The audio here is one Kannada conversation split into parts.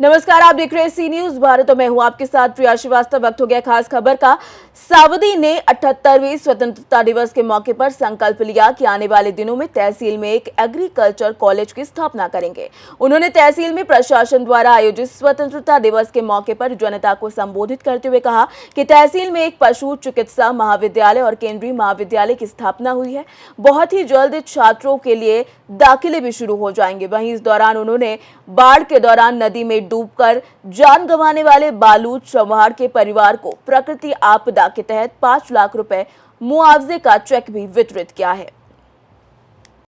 नमस्कार, आप देख रहे हैं सी न्यूज भारत और मैं हूं आपके साथ प्रिया श्रीवास्तव। वक्त हो गया खास खबर का। सावधी ने 78वें स्वतंत्रता दिवस के मौके पर संकल्प लिया कि आने वाले दिनों में तहसील में एक एग्रीकल्चर कॉलेज की स्थापना करेंगे। उन्होंने तहसील में प्रशासन द्वारा आयोजित स्वतंत्रता दिवस के मौके पर जनता को संबोधित करते हुए कहा कि तहसील में एक पशु चिकित्सा महाविद्यालय और केंद्रीय महाविद्यालय की स्थापना हुई है। बहुत ही जल्द छात्रों के लिए दाखिले भी शुरू हो जाएंगे। वहीं इस दौरान उन्होंने बाढ़ के दौरान नदी में डूबकर जान गंवाने वाले बालू चौहान के परिवार को प्रकृति आपदा के तहत 5 लाख रुपए मुआवजे का चेक भी वितरित किया है।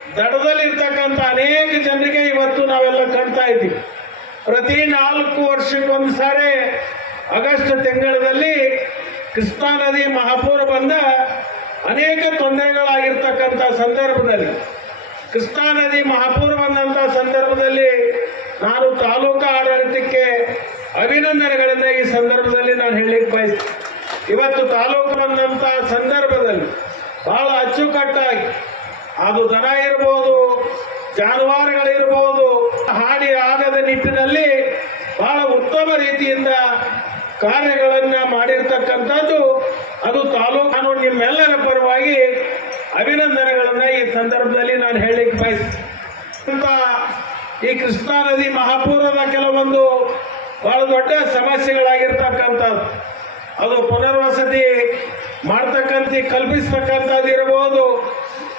ದಡದಲ್ಲಿರ್ತಕ್ಕಂತ ಅನೇಕ ಜನರಿಗೆ ಇವತ್ತು ನಾವೆಲ್ಲ ಕಾಣ್ತಾ ಇದ್ದೀವಿ. ಪ್ರತಿ 4 ವರ್ಷಕ್ಕೊಂದ್ಸಾರಿ ಆಗಸ್ಟ್ ತಿಂಗಳಲ್ಲಿ ಕೃಷ್ಣಾ ನದಿ ಮಹಾಪೂರ ಬಂದ ಅನೇಕ ತೊಂದರೆಗಳಾಗಿರ್ತಕ್ಕಂತ ಸಂದರ್ಭದಲ್ಲಿ ಕೃಷ್ಣಾ ನದಿ ಮಹಾಪೂರ ಬಂದಂತ ಸಂದರ್ಭದಲ್ಲಿ ನಾನು ತಾಲೂಕಾ ಆಡಳಿತಕ್ಕೆ ಅಭಿನಂದನೆಗಳನ್ನ ಈ ಸಂದರ್ಭದಲ್ಲಿ ನಾನು ಹೇಳಲಿಕ್ಕೆ ಬಯಸ್ತೀನಿ. ಇವತ್ತು ತಾಲೂಕು ಬಂದಂತ ಸಂದರ್ಭದಲ್ಲಿ ಬಹಳ ಅಚ್ಚುಕಟ್ಟಾಗಿ ಅದು ದನ ಇರಬಹುದು, ಜಾನುವಾರುಗಳಿರಬಹುದು, ಹಾನಿ ಆಗದ ನಿಟ್ಟಿನಲ್ಲಿ ಬಹಳ ಉತ್ತಮ ರೀತಿಯಿಂದ ಕಾರ್ಯಗಳನ್ನ ಮಾಡಿರ್ತಕ್ಕಂಥದ್ದು ಅದು ತಾಲೂಕು. ನಾನು ನಿಮ್ಮೆಲ್ಲರ ಪರವಾಗಿ ಅಭಿನಂದನೆಗಳನ್ನ ಈ ಸಂದರ್ಭದಲ್ಲಿ ನಾನು ಹೇಳಲಿಕ್ಕೆ ಬಯಸ್ತೀನಿ. ಈ ಕೃಷ್ಣಾ ನದಿ ಮಹಾಪೂರದ ಕೆಲವೊಂದು ಬಹಳ ದೊಡ್ಡ ಸಮಸ್ಯೆಗಳಾಗಿರ್ತಕ್ಕಂಥದ್ದು ಅದು ಪುನರ್ವಸತಿ ಮಾಡ್ತಕ್ಕಂಥ ಕಲ್ಪಿಸ್ತಕ್ಕಂಥದ್ದು ಇರಬಹುದು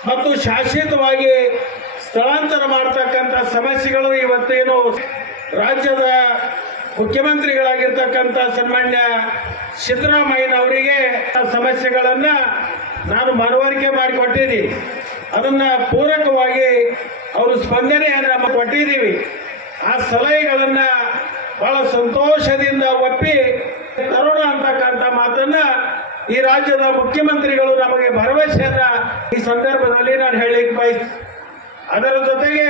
ಮತ್ತು ಶಾಶ್ವತವಾಗಿ ಸ್ಥಳಾಂತರ ಮಾಡ್ತಕ್ಕಂಥ ಸಮಸ್ಯೆಗಳು ಇವತ್ತೇನು ರಾಜ್ಯದ ಮುಖ್ಯಮಂತ್ರಿಗಳಾಗಿರ್ತಕ್ಕಂಥ ಸನ್ಮಾನ್ಯ ಸಿದ್ದರಾಮಯ್ಯನವರಿಗೆ ಸಮಸ್ಯೆಗಳನ್ನ ನಾನು ಮನವರಿಕೆ ಮಾಡಿಕೊಟ್ಟಿದ್ದೀನಿ. ಅದನ್ನ ಪೂರಕವಾಗಿ ಅವರು ಸ್ಪಂದನೆಯನ್ನ ಕೊಟ್ಟಿದ್ದೀವಿ. ಆ ಸಲಹೆಗಳನ್ನ ಬಹಳ ಸಂತೋಷದಿಂದ ಒಪ್ಪಿ ತರೋಣ ಅಂತಕ್ಕಂಥ ಮಾತನ್ನ ಈ ರಾಜ್ಯದ ಮುಖ್ಯಮಂತ್ರಿಗಳು ನಮಗೆ ಭರವಸೆಯನ್ನ ಈ ಸಂದರ್ಭದಲ್ಲಿ ನಾನು ಹೇಳಲಿಕ್ಕೆ ಬಯಸ್ತೀನಿ. ಅದರ ಜೊತೆಗೆ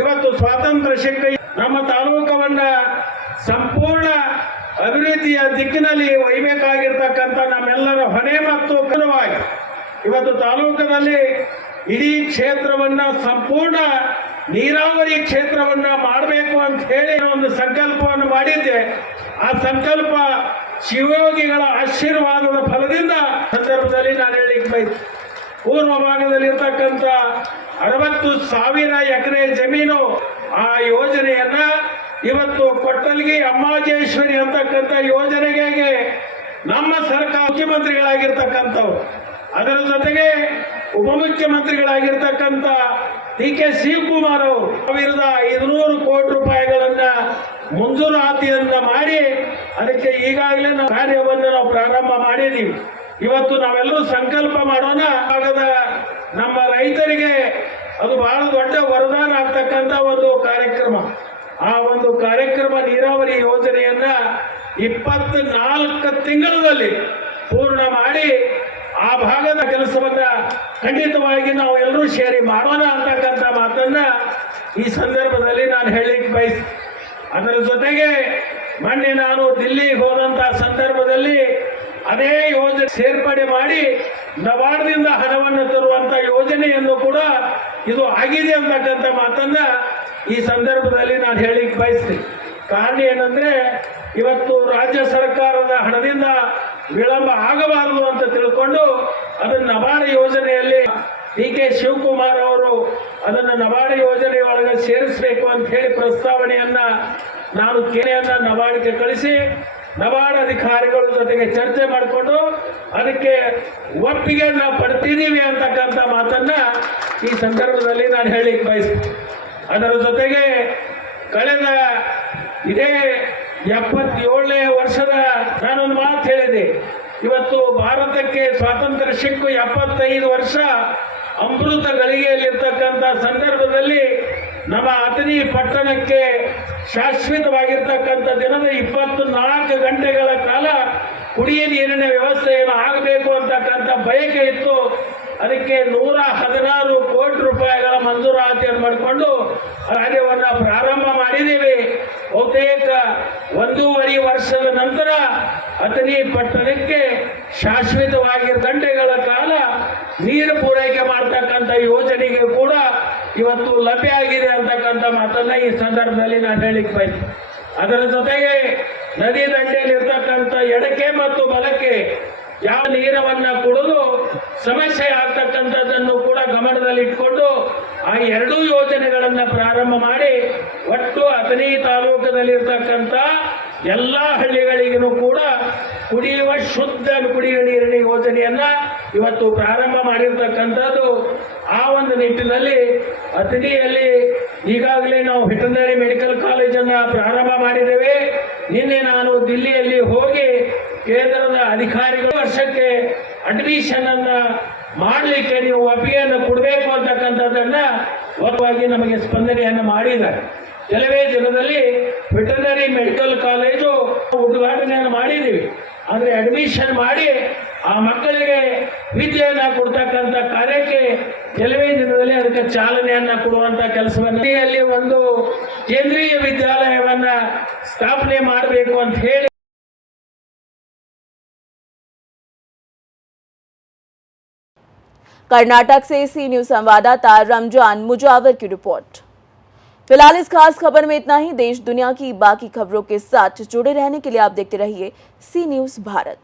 ಇವತ್ತು ಸ್ವಾತಂತ್ರ್ಯ ಸಿಕ್ಕ ನಮ್ಮ ತಾಲೂಕವನ್ನ ಸಂಪೂರ್ಣ ಅಭಿವೃದ್ಧಿಯ ದಿಕ್ಕಿನಲ್ಲಿ ಒಯ್ಯಬೇಕಾಗಿರ್ತಕ್ಕಂಥ ನಮ್ಮೆಲ್ಲರ ಹೊಣೆ ಮತ್ತು ಕನವಾಗಿ ಇವತ್ತು ತಾಲೂಕಿನಲ್ಲಿ ಇಡೀ ಕ್ಷೇತ್ರವನ್ನ ಸಂಪೂರ್ಣ ನೀರಾವರಿ ಕ್ಷೇತ್ರವನ್ನ ಮಾಡಬೇಕು ಅಂತ ಹೇಳಿ ಒಂದು ಸಂಕಲ್ಪವನ್ನು ಮಾಡಿದ್ದೆ. ಆ ಸಂಕಲ್ಪ ಶಿವಯೋಗಿಗಳ ಆಶೀರ್ವಾದದ ಫಲದಿಂದ ಸಂದರ್ಭದಲ್ಲಿ ನಾನು ಹೇಳಲಿಕ್ಕೆ ಬಯಸ್ತೀನಿ. ಪೂರ್ವ ಭಾಗದಲ್ಲಿ ಇರ್ತಕ್ಕಂಥ 60,000 ಎಕರೆ ಜಮೀನು ಆ ಯೋಜನೆಯನ್ನ ಇವತ್ತು ಕೊಟ್ಟಲ್ಗಿ ಅಮ್ಮಾಜೇಶ್ವರಿ ಅಂತಕ್ಕಂಥ ಯೋಜನೆಗೆ ನಮ್ಮ ಸರ್ಕಾರ ಮುಖ್ಯಮಂತ್ರಿಗಳಾಗಿರ್ತಕ್ಕಂಥವ್ರು, ಅದರ ಜೊತೆಗೆ ಉಪಮುಖ್ಯಮಂತ್ರಿಗಳಾಗಿರ್ತಕ್ಕಂಥ ಡಿ.ಕೆ. ಶಿವಕುಮಾರ್ ಅವರು 1,500 ಕೋಟಿ ರೂಪಾಯಿಗಳನ್ನ ಮಂಜೂರಾತಿಯನ್ನ ಮಾಡಿ ಅದಕ್ಕೆ ಈಗಾಗಲೇ ನಾವು ಕಾರ್ಯವನ್ನು ನಾವು ಪ್ರಾರಂಭ ಮಾಡಿದ್ದೀವಿ. ಇವತ್ತು ನಾವೆಲ್ಲರೂ ಸಂಕಲ್ಪ ಮಾಡೋಣ. ಭಾಗದ ನಮ್ಮ ರೈತರಿಗೆ ಅದು ಬಹಳ ದೊಡ್ಡ ವರದಾನ ಆಗ್ತಕ್ಕಂಥ ಒಂದು ಕಾರ್ಯಕ್ರಮ. ಆ ಒಂದು ಕಾರ್ಯಕ್ರಮ ನೀರಾವರಿ ಯೋಜನೆಯನ್ನ 24 ತಿಂಗಳಲ್ಲಿ ಪೂರ್ಣ ಮಾಡಿ ಆ ಭಾಗದ ಕೆಲಸವನ್ನ ಖಂಡಿತವಾಗಿ ನಾವು ಎಲ್ಲರೂ ಸೇರಿ ಮಾಡೋಣ ಅಂತಕ್ಕಂಥ ಮಾತನ್ನ ಈ ಸಂದರ್ಭದಲ್ಲಿ ನಾನು ಹೇಳಲಿಕ್ಕೆ ಬಯಸ್ತೀನಿ. ಅದರ ಜೊತೆಗೆ ಮೊನ್ನೆ ನಾನು ದಿಲ್ಲಿಗೆ ಹೋದಂತ ಸಂದರ್ಭದಲ್ಲಿ ಅದೇ ಯೋಜನೆ ಸೇರ್ಪಡೆ ಮಾಡಿ ನಬಾರ್ಡ್ದಿಂದ ಹಣವನ್ನು ತರುವಂತ ಯೋಜನೆಯನ್ನು ಕೂಡ ಇದು ಆಗಿದೆ ಅಂತಕ್ಕಂಥ ಮಾತನ್ನ ಈ ಸಂದರ್ಭದಲ್ಲಿ ನಾನು ಹೇಳಲಿಕ್ಕೆ ಬಯಸ್ತೀನಿ. ಕಾರಣ ಏನಂದ್ರೆ ಇವತ್ತು ರಾಜ್ಯ ಸರ್ಕಾರದ ಹಣದಿಂದ ವಿಳಂಬ ಆಗಬಾರದು ಅಂತ ತಿಳ್ಕೊಂಡು ಅದನ್ನು ನಬಾರ್ಡ್ ಯೋಜನೆಯಲ್ಲಿ ಡಿ.ಕೆ. ಶಿವಕುಮಾರ್ ಅವರು ಅದನ್ನು ನಬಾರ್ಡ್ ಯೋಜನೆ ಒಳಗೆ ಸೇರಿಸಬೇಕು ಅಂತ ಹೇಳಿ ಪ್ರಸ್ತಾವನೆಯನ್ನ ನಾನು ಕೇಂದ್ರಯನ್ನ ನಬಾರ್ಡ್ಗೆ ಕಳಿಸಿ ನಬಾರ್ಡ್ ಅಧಿಕಾರಿಗಳ ಜೊತೆಗೆ ಚರ್ಚೆ ಮಾಡಿಕೊಂಡು ಅದಕ್ಕೆ ಒಪ್ಪಿಗೆ ನಾವು ಪಡ್ತಿದ್ದೀವಿ ಅಂತಕ್ಕಂಥ ಮಾತನ್ನ ಈ ಸಂದರ್ಭದಲ್ಲಿ ನಾನು ಹೇಳಲಿಕ್ಕೆ ಬಯಸ್ತೀನಿ. ಅದರ ಜೊತೆಗೆ ಕಳೆದ ಇದೇ 77ನೇ ವರ್ಷದ ನಾನೊಂದು ಮಾತು ಹೇಳಿದೆ. ಇವತ್ತು ಭಾರತಕ್ಕೆ ಸ್ವಾತಂತ್ರ್ಯ ಸಿಕ್ಕು 75 ವರ್ಷ ಅಮೃತ ಗಳಿಗೆಯಲ್ಲಿರ್ತಕ್ಕಂಥ ಸಂದರ್ಭದಲ್ಲಿ ನಮ್ಮ ಅಥಣಿ ಪಟ್ಟಣಕ್ಕೆ ಶಾಶ್ವತವಾಗಿರ್ತಕ್ಕಂಥ ದಿನದ 24 ಗಂಟೆಗಳ ಕಾಲ ಕುಡಿಯ ನೀರಿನ ವ್ಯವಸ್ಥೆಯನ್ನು ಆಗಬೇಕು ಅಂತಕ್ಕಂಥ ಬಯಕೆ ಇತ್ತು. ಅದಕ್ಕೆ 116 ಕೋಟಿ ರೂಪಾಯಿಗಳ ಮಂಜೂರಾತಿಯನ್ನು ಮಾಡಿಕೊಂಡು ಕಾರ್ಯವನ್ನು ಪ್ರಾರಂಭ ಮಾಡಿದ್ದೀವಿ. ಬಹುತೇಕ 1.5 ವರ್ಷದ ನಂತರ ಅಥಣಿ ಪಟ್ಟಣಕ್ಕೆ ಶಾಶ್ವತವಾಗಿ ಗಂಟೆಗಳ ಕಾಲ ನೀರು ಪೂರೈಕೆ ಮಾಡ್ತಕ್ಕಂಥ ಯೋಜನೆಗೆ ಕೂಡ ಇವತ್ತು ಲಭ್ಯ ಆಗಿದೆ ಅಂತಕ್ಕಂಥ ಮಾತನ್ನ ಈ ಸಂದರ್ಭದಲ್ಲಿ ನಾನು ಹೇಳಿಕ್ಕೆ ಬಯಸ್ತೀನಿ. ಅದರ ಜೊತೆಗೆ ನದಿ ದಂಡೆಯಲ್ಲಿರ್ತಕ್ಕಂಥ ಎಡಕ್ಕೆ ಮತ್ತು ಬಲಕ್ಕೆ ಯಾವ ನೀರವನ್ನ ಕುಡಿದು ಸಮಸ್ಯೆ ಆಗ್ತಕ್ಕಂಥದ್ದನ್ನು ಕೂಡ ಗಮನದಲ್ಲಿಟ್ಕೊಂಡು ಆ ಎರಡೂ ಯೋಜನೆಗಳನ್ನ ಪ್ರಾರಂಭ ಮಾಡಿ ಒಟ್ಟು 15 ತಾಲೂಕದಲ್ಲಿರ್ತಕ್ಕಂಥ ಎಲ್ಲ ಹಳ್ಳಿಗಳಿಗೂ ಕೂಡ ಕುಡಿಯುವ ಶುದ್ಧ ಕುಡಿಯುವ ನೀರಿನ ಯೋಜನೆಯನ್ನ ಇವತ್ತು ಪ್ರಾರಂಭ ಮಾಡಿರ್ತಕ್ಕಂಥದ್ದು. ಆ ಒಂದು ನಿಟ್ಟಿನಲ್ಲಿ ಅತಿಥಿಯಲ್ಲಿ ಈಗಾಗಲೇ ನಾವು ವೆಟರ್ನರಿ ಮೆಡಿಕಲ್ ಕಾಲೇಜನ್ನ ಪ್ರಾರಂಭ ಮಾಡಿದ್ದೇವೆ. ನಿನ್ನೆ ನಾನು ದಿಲ್ಲಿಯಲ್ಲಿ ಹೋಗಿ ಕೇಂದ್ರದ ಅಧಿಕಾರಿಗಳು ವರ್ಷಕ್ಕೆ ಅಡ್ಮಿಷನ್ ಅನ್ನ ಮಾಡಲಿಕ್ಕೆ ನೀವು ಒಪ್ಪಿಗೆಯನ್ನು ಕೊಡಬೇಕು ಅಂತಕ್ಕಂಥದ್ದನ್ನ ಒಬ್ಬವಾಗಿ ನಮಗೆ ಸ್ಪಂದನೆಯನ್ನು ಮಾಡಿದ್ದಾರೆ. ಕೆಲವೇ ದಿನದಲ್ಲಿ ವೆಟರ್ನರಿ ಮೆಡಿಕಲ್ ಕಾಲೇಜು ಉದ್ಘಾಟನೆಯನ್ನು ಮಾಡಿದ್ದೀವಿ. ಆದರೆ ಅಡ್ಮಿಷನ್ ಮಾಡಿ ಆ ಮಕ್ಕಳಿಗೆ ವಿದ್ಯೆಯನ್ನ ಕೊಡ್ತಕ್ಕಂಥ ಕಾರ್ಯಕ್ಕೆ ಕೆಲವೇ ದಿನದಲ್ಲಿ ಅದಕ್ಕೆ ಚಾಲನೆಯನ್ನ ಕೊಡುವಂತ ಕೆಲಸವನ್ನು ಅಲ್ಲಿ ಒಂದು ಕೇಂದ್ರೀಯ ವಿದ್ಯಾಲಯವನ್ನ ಸ್ಥಾಪನೆ ಮಾಡಬೇಕು ಅಂತ ಹೇಳಿ कर्नाटक से सी न्यूज संवाददाता रमजान मुजावर की रिपोर्ट। फिलहाल इस खास खबर में इतना ही। देश दुनिया की बाकी खबरों के साथ जुड़े रहने के लिए आप देखते रहिए सी न्यूज भारत।